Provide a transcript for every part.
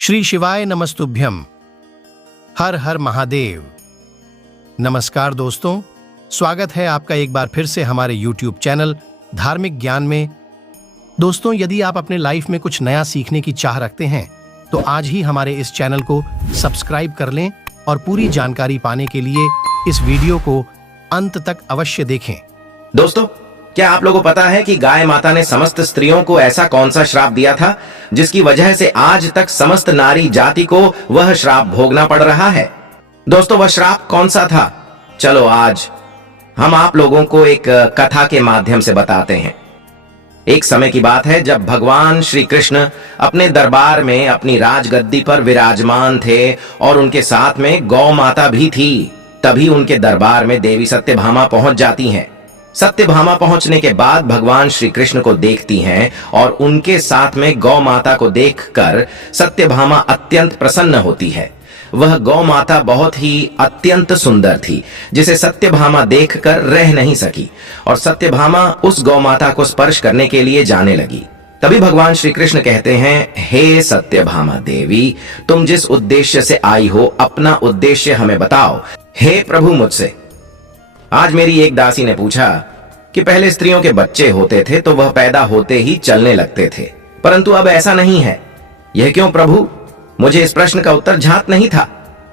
श्री शिवाय नमस्तुभ्यम। हर हर महादेव। नमस्कार दोस्तों, स्वागत है आपका एक बार फिर से हमारे YouTube चैनल धार्मिक ज्ञान में। दोस्तों, यदि आप अपने लाइफ में कुछ नया सीखने की चाह रखते हैं तो आज ही हमारे इस चैनल को सब्सक्राइब कर लें और पूरी जानकारी पाने के लिए इस वीडियो को अंत तक अवश्य देखें। दोस्तों, क्या आप लोगों को पता है कि गाय माता ने समस्त स्त्रियों को ऐसा कौन सा श्राप दिया था जिसकी वजह से आज तक समस्त नारी जाति को वह श्राप भोगना पड़ रहा है? दोस्तों, वह श्राप कौन सा था? चलो आज हम आप लोगों को एक कथा के माध्यम से बताते हैं। एक समय की बात है जब भगवान श्री कृष्ण अपने दरबार में अपनी राजगद्दी पर विराजमान थे और उनके साथ में गौ माता भी थी। तभी उनके दरबार में देवी सत्यभामा पहुंच जाती हैं। सत्यभामा पहुंचने के बाद भगवान श्री कृष्ण को देखती हैं और उनके साथ में गौ माता को देखकर सत्यभामा अत्यंत प्रसन्न होती है। वह गौ माता बहुत ही अत्यंत सुंदर थी जिसे सत्यभामा देखकर रह नहीं सकी और सत्यभामा उस गौ माता को स्पर्श करने के लिए जाने लगी। तभी भगवान श्री कृष्ण कहते हैं, हे सत्यभामा देवी, तुम जिस उद्देश्य से आई हो अपना उद्देश्य हमें बताओ। हे प्रभु, मुझसे आज मेरी एक दासी ने पूछा कि पहले स्त्रियों के बच्चे होते थे तो वह पैदा होते ही चलने लगते थे, परंतु अब ऐसा नहीं है। यह क्यों प्रभु? मुझे इस प्रश्न का उत्तर ज्ञात नहीं था,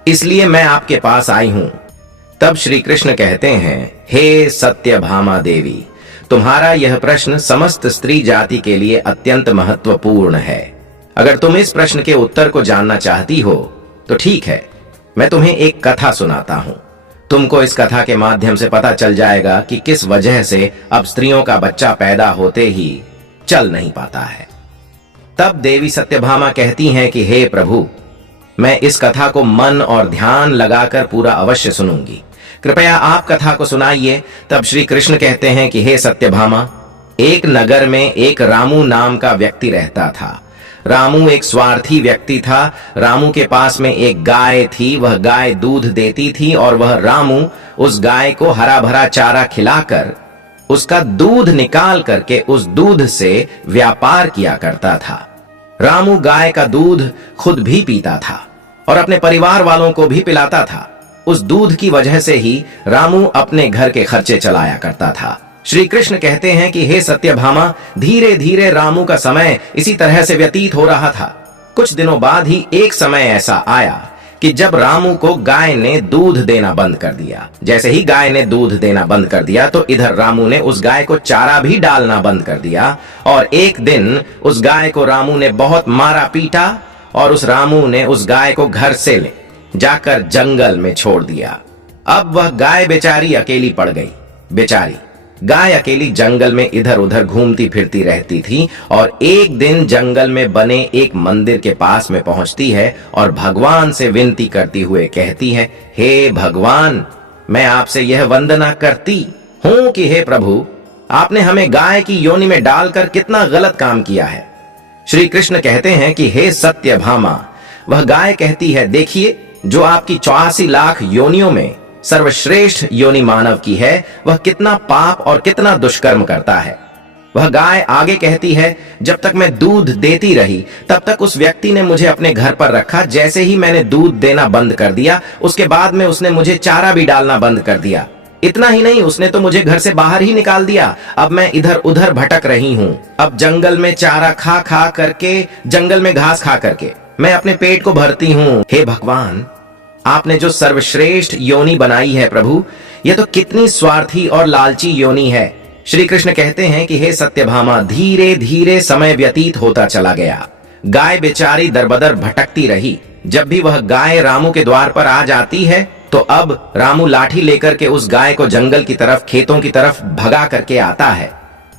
इसलिए मैं आपके पास आई हूं। तब श्री कृष्ण कहते हैं, हे सत्यभामा देवी, तुम्हारा यह प्रश्न समस्त स्त्री जाति के लिए अत्यंत महत्वपूर्ण है। अगर तुम इस प्रश्न के उत्तर को जानना चाहती हो तो ठीक है, मैं तुम्हें एक कथा सुनाता हूं। तुमको इस कथा के माध्यम से पता चल जाएगा कि किस वजह से अब स्त्रियों का बच्चा पैदा होते ही चल नहीं पाता है। तब देवी सत्यभामा कहती हैं कि हे प्रभु, मैं इस कथा को मन और ध्यान लगाकर पूरा अवश्य सुनूंगी, कृपया आप कथा को सुनाइए। तब श्री कृष्ण कहते हैं कि हे सत्यभामा, एक नगर में एक रामू नाम का व्यक्ति रहता था। रामू एक स्वार्थी व्यक्ति था। रामू के पास में एक गाय थी, वह गाय दूध देती थी और वह रामू उस गाय को हरा भरा चारा खिलाकर उसका दूध निकाल करके उस दूध से व्यापार किया करता था। रामू गाय का दूध खुद भी पीता था और अपने परिवार वालों को भी पिलाता था। उस दूध की वजह से ही रामू अपने घर के खर्चे चलाया करता था। श्री कृष्ण कहते हैं कि हे सत्यभामा, धीरे धीरे रामू का समय इसी तरह से व्यतीत हो रहा था। कुछ दिनों बाद ही एक समय ऐसा आया कि जब रामू को गाय ने दूध देना बंद कर दिया। जैसे ही गाय ने दूध देना बंद कर दिया तो इधर रामू ने उस गाय को चारा भी डालना बंद कर दिया और एक दिन उस गाय को रामू ने बहुत मारा पीटा और उस रामू ने उस गाय को घर से ले जाकर जंगल में छोड़ दिया। अब वह गाय बेचारी अकेली पड़ गई। बेचारी गाय अकेली जंगल में इधर उधर घूमती फिरती रहती थी और एक दिन जंगल में बने एक मंदिर के पास में पहुंचती है और भगवान से विनती करती हुए कहती है, हे भगवान, मैं आपसे यह वंदना करती हूं कि हे प्रभु, आपने हमें गाय की योनि में डालकर कितना गलत काम किया है। श्री कृष्ण कहते हैं कि हे सत्यभामा, वह गाय कहती है, देखिए, जो आपकी 84 लाख योनियों में सर्वश्रेष्ठ योनि मानव की है, वह कितना पाप और कितना दुष्कर्म करता है। वह गाय आगे कहती है, जब तक मैं दूध देती रही तब तक उस व्यक्ति ने मुझे अपने घर पर रखा। जैसे ही मैंने दूध देना बंद कर दिया उसके बाद में उसने मुझे चारा भी डालना बंद कर दिया। इतना ही नहीं, उसने तो मुझे घर से बाहर ही निकाल दिया। अब मैं इधर उधर भटक रही हूँ। अब जंगल में चारा खा खा करके, जंगल में घास खा करके मैं अपने पेट को भरती हूँ। हे भगवान, आपने जो सर्वश्रेष्ठ योनि बनाई है प्रभु, यह तो कितनी स्वार्थी और लालची योनि है। श्री कृष्ण कहते हैं कि हे सत्यभामा, धीरे धीरे समय व्यतीत होता चला गया। गाय बेचारी दरबदर भटकती रही। जब भी वह गाय रामू के द्वार पर आ जाती है तो अब रामू लाठी लेकर के उस गाय को जंगल की तरफ, खेतों की तरफ भगा करके आता है।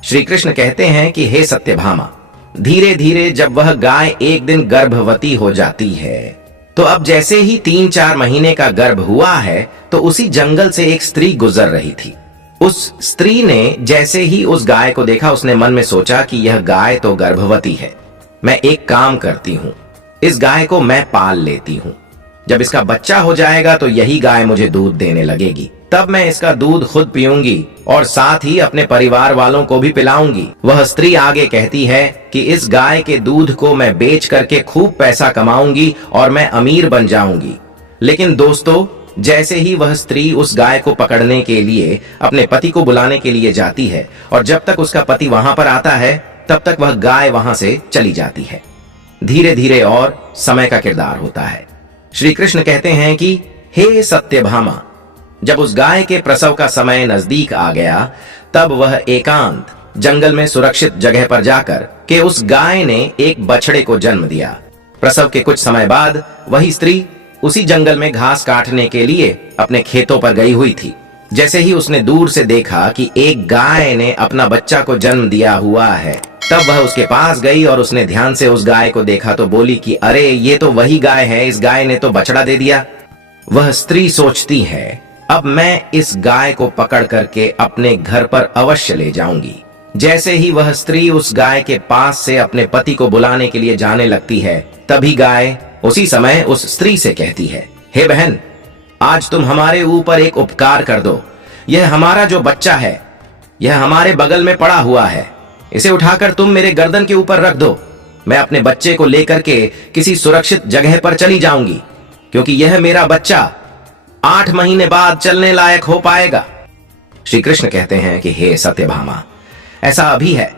श्री कृष्ण कहते हैं कि हे सत्यभामा, धीरे धीरे जब वह गाय एक दिन गर्भवती हो जाती है तो अब जैसे ही 3-4 महीने का गर्भ हुआ है तो उसी जंगल से एक स्त्री गुजर रही थी। उस स्त्री ने जैसे ही उस गाय को देखा, उसने मन में सोचा कि यह गाय तो गर्भवती है। मैं एक काम करती हूँ, इस गाय को मैं पाल लेती हूँ। जब इसका बच्चा हो जाएगा तो यही गाय मुझे दूध देने लगेगी। तब मैं इसका दूध खुद पीऊंगी और साथ ही अपने परिवार वालों को भी पिलाऊंगी। वह स्त्री आगे कहती है कि इस गाय के दूध को मैं बेच करके खूब पैसा कमाऊंगी और मैं अमीर बन जाऊंगी। लेकिन दोस्तों, जैसे ही वह स्त्री उस गाय को पकड़ने के लिए अपने पति को बुलाने के लिए जाती है और जब तक उसका पति वहां पर आता है तब तक वह गाय वहां से चली जाती है। धीरे धीरे और समय का किरदार होता है। श्री कृष्ण कहते हैं कि हे सत्यभामा, जब उस गाय के प्रसव का समय नजदीक आ गया तब वह एकांत जंगल में सुरक्षित जगह पर जाकर के उस गाय ने एक बछड़े को जन्म दिया। प्रसव के कुछ समय बाद वही स्त्री उसी जंगल में घास काटने के लिए अपने खेतों पर गई हुई थी। जैसे ही उसने दूर से देखा कि एक गाय ने अपना बच्चा को जन्म दिया हुआ है, तब वह उसके पास गई और उसने ध्यान से उस गाय को देखा तो बोली कि अरे ये तो वही गाय है, इस गाय ने तो बछड़ा दे दिया। वह स्त्री सोचती है अब मैं इस गाय को पकड़ करके अपने घर पर अवश्य ले जाऊंगी। जैसे ही वह स्त्री उस गाय के पास से अपने पति को बुलाने के लिए जाने लगती है, तभी गाय उसी समय उस स्त्री से कहती है, हे बहन, आज तुम हमारे ऊपर एक उपकार कर दो। यह हमारा जो बच्चा है यह हमारे बगल में पड़ा हुआ है, इसे उठाकर तुम मेरे गर्दन के ऊपर रख दो। मैं अपने बच्चे को लेकर के किसी सुरक्षित जगह पर चली जाऊंगी, क्योंकि यह मेरा बच्चा 8 महीने बाद चलने लायक हो पाएगा। श्री कृष्ण कहते हैं कि हे सत्यभामा, ऐसा अभी है,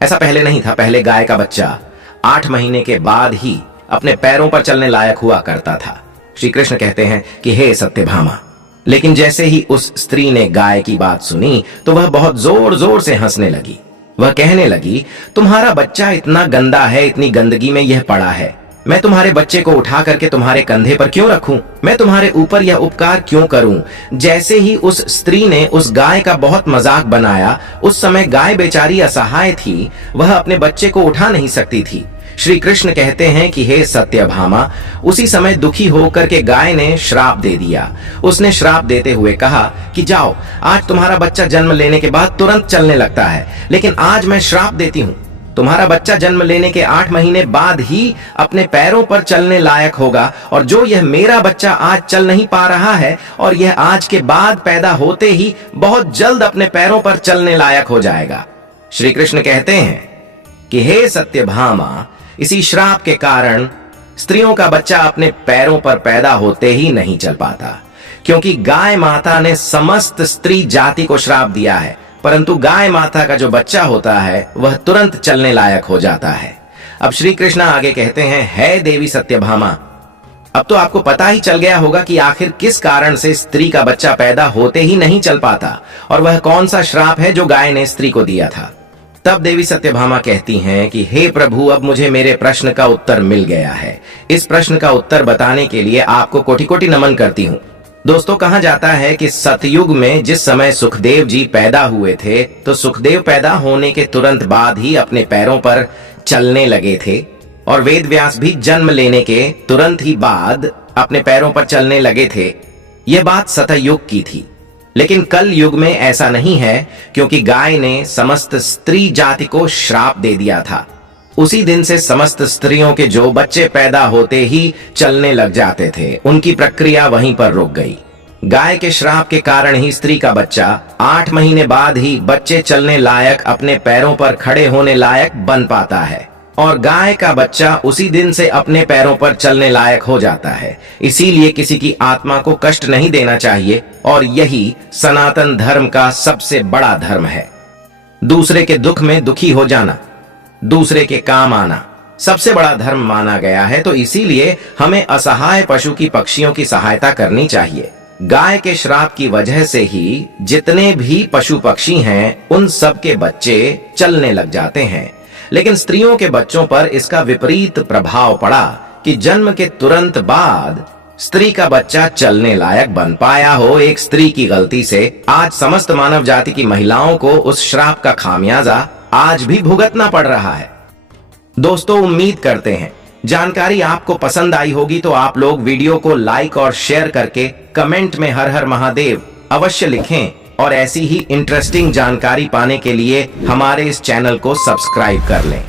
ऐसा पहले नहीं था। पहले गाय का बच्चा 8 महीने के बाद ही अपने पैरों पर चलने लायक हुआ करता था। श्री कृष्ण कहते हैं कि हे सत्यभामा, लेकिन जैसे ही उस स्त्री ने गाय की बात सुनी तो वह बहुत जोर जोर से हंसने लगी। वह कहने लगी, तुम्हारा बच्चा इतना गंदा है, इतनी गंदगी में यह पड़ा है, मैं तुम्हारे बच्चे को उठा करके तुम्हारे कंधे पर क्यों रखूं? मैं तुम्हारे ऊपर यह उपकार क्यों करूं? जैसे ही उस स्त्री ने उस गाय का बहुत मजाक बनाया, उस समय गाय बेचारी असहाय थी, वह अपने बच्चे को उठा नहीं सकती थी। श्री कृष्ण कहते हैं कि हे सत्यभामा, उसी समय दुखी होकर के गाय ने श्राप दे दिया। उसने श्राप देते हुए कहा कि जाओ, आज तुम्हारा बच्चा जन्म लेने के बाद तुरंत चलने लगता है, लेकिन आज मैं श्राप देती हूँ, तुम्हारा बच्चा जन्म लेने के 8 महीने बाद ही अपने पैरों पर चलने लायक होगा, और जो यह मेरा बच्चा आज चल नहीं पा रहा है और यह आज के बाद पैदा होते ही बहुत जल्द अपने पैरों पर चलने लायक हो जाएगा। श्री कृष्ण कहते हैं कि हे सत्यभामा, इसी श्राप के कारण स्त्रियों का बच्चा अपने पैरों पर पैदा होते ही नहीं चल पाता, क्योंकि गाय माता ने समस्त स्त्री जाति को श्राप दिया है, परंतु गाय माता का जो बच्चा होता है वह तुरंत चलने लायक हो जाता है। अब श्री कृष्ण आगे कहते हैं, हे देवी सत्यभामा, अब तो आपको पता ही चल गया होगा कि आखिर किस कारण से स्त्री का बच्चा पैदा होते ही नहीं चल पाता और वह कौन सा श्राप है जो गाय ने स्त्री को दिया था। तब देवी सत्यभामा कहती हैं कि हे प्रभु, अब मुझे मेरे प्रश्न का उत्तर मिल गया है। इस प्रश्न का उत्तर बताने के लिए आपको कोटि कोटि नमन करती हूँ। दोस्तों, कहा जाता है कि सतयुग में जिस समय सुखदेव जी पैदा हुए थे, तो सुखदेव पैदा होने के तुरंत बाद ही अपने पैरों पर चलने लगे थे, और वेद व्यास भी जन्म लेने के तुरंत ही बाद अपने पैरों पर चलने लगे थे। यह बात सतयुग की थी, लेकिन कल युग में ऐसा नहीं है, क्योंकि गाय ने समस्त स्त्री जाति को श्राप दे दिया था। उसी दिन से समस्त स्त्रियों के जो बच्चे पैदा होते ही चलने लग जाते थे, उनकी प्रक्रिया वहीं पर रुक गई। गाय के श्राप के कारण ही स्त्री का बच्चा 8 महीने बाद ही बच्चे चलने लायक, अपने पैरों पर खड़े होने लायक बन पाता है, और गाय का बच्चा उसी दिन से अपने पैरों पर चलने लायक हो जाता है। इसीलिए किसी की आत्मा को कष्ट नहीं देना चाहिए, और यही सनातन धर्म का सबसे बड़ा धर्म है। दूसरे के दुख में दुखी हो जाना, दूसरे के काम आना सबसे बड़ा धर्म माना गया है, तो इसीलिए हमें असहाय पशु की पक्षियों की सहायता करनी चाहिए। गाय के श्राप की वजह से ही जितने भी पशु पक्षी हैं, उन सब के बच्चे चलने लग जाते हैं, लेकिन स्त्रियों के बच्चों पर इसका विपरीत प्रभाव पड़ा कि जन्म के तुरंत बाद स्त्री का बच्चा चलने लायक बन पाया हो। एक स्त्री की गलती से आज समस्त मानव जाति की महिलाओं को उस श्राप का खामियाजा आज भी भुगतना पड़ रहा है। दोस्तों, उम्मीद करते हैं जानकारी आपको पसंद आई होगी, तो आप लोग वीडियो को लाइक और शेयर करके कमेंट में हर हर महादेव अवश्य लिखें, और ऐसी ही इंटरेस्टिंग जानकारी पाने के लिए हमारे इस चैनल को सब्सक्राइब कर लें।